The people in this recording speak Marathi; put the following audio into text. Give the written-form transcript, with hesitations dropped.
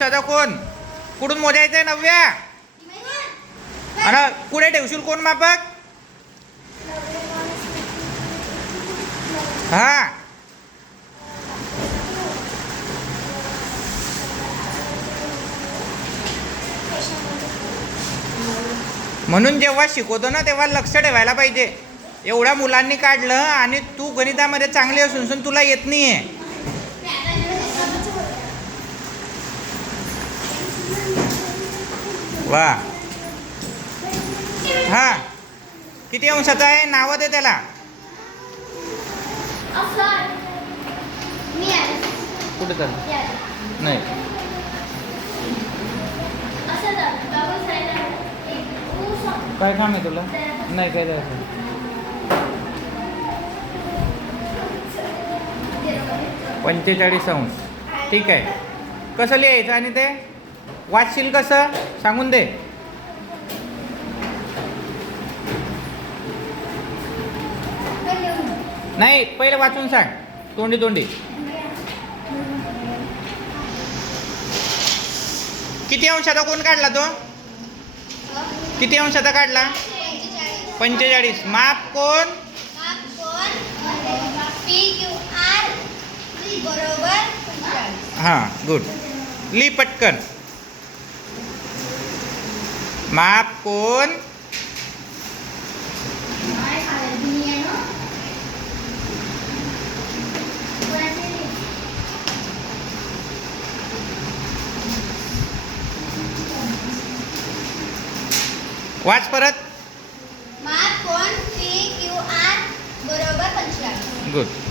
दादा कोण कुठून मोजायचंय नव्या आणि पुढे ठेवशील कोण मापक हा म्हणून जेव्हा शिकवतो ना तेव्हा लक्ष ठेवायला पाहिजे. एवढ्या मुलांनी काढलं आणि तू गणितामध्ये चांगली असून तुला येत नाहीये. वा हा किती अंशाचा आहे नाव दे त्याला. कुठे चाल नाही काय काम आहे तुला नाही काय द्यायचं 45 अंश ठीक आहे. कसं लिहायचं आणि ते वाचशील कसं सांगून दे. नाही पहिले वाचून सांग तोंडी तोंडी. किती अंशाचा कोण काढला तो किती अंशाचा काढला 45. माप कोण हां गुड ली पटकन. माप कोण वाच परत. माप कोण PQR बरोबर 45. गुड.